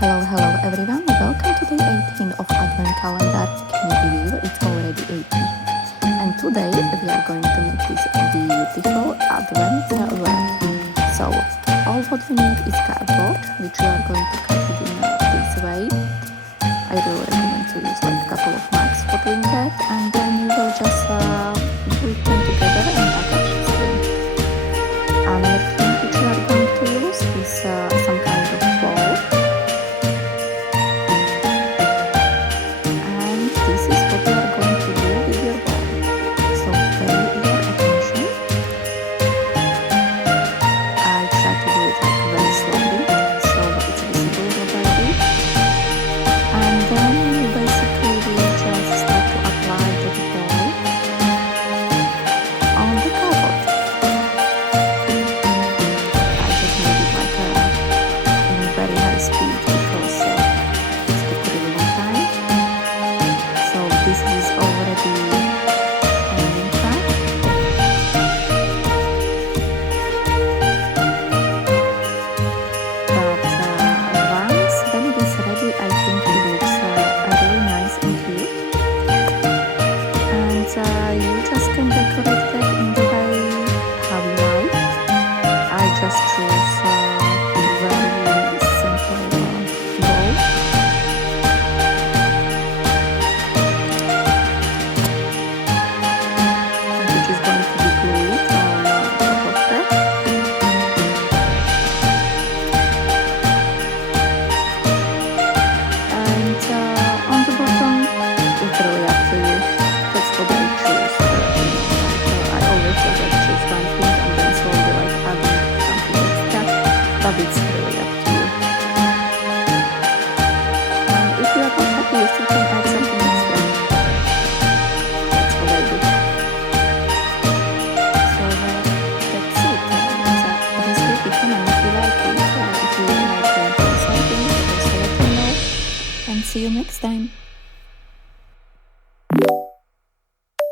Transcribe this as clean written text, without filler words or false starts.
Hello everyone, welcome to day 18 of Advent calendar. Can you believe it's already 18? And today we are going to make this beautiful Advent wreath. So all what we need is cardboard, which we are going to cut it in this way. I will recommend to use like a couple of marks for doing that, and then you will just put them together and attach it to them. Another thing which we are going to use is some kind of ball. This is what you are going to do with your ball. So pay your attention. I try to do it like very slowly so that it's visible what I do. And then you basically will just start to apply the ball on the cardboard. I just made it like in very high speed because it's took a really long time. So this is already hanging part. But once when it is ready, I think it looks really nice and cute. And you just can decorate that in the way how you like. I just choose very simple bowl. Which is going to be glued on top of that. And on the bottom, it's really up to you. That's what I choose. I always just like choose one thing and then slowly like adding something extra, but it's really up to you. And if you are not happy, you still can add something extra. That's what I do. So that's it. Just leave a comment if you like it, if you like something, just let me know, and see you next time.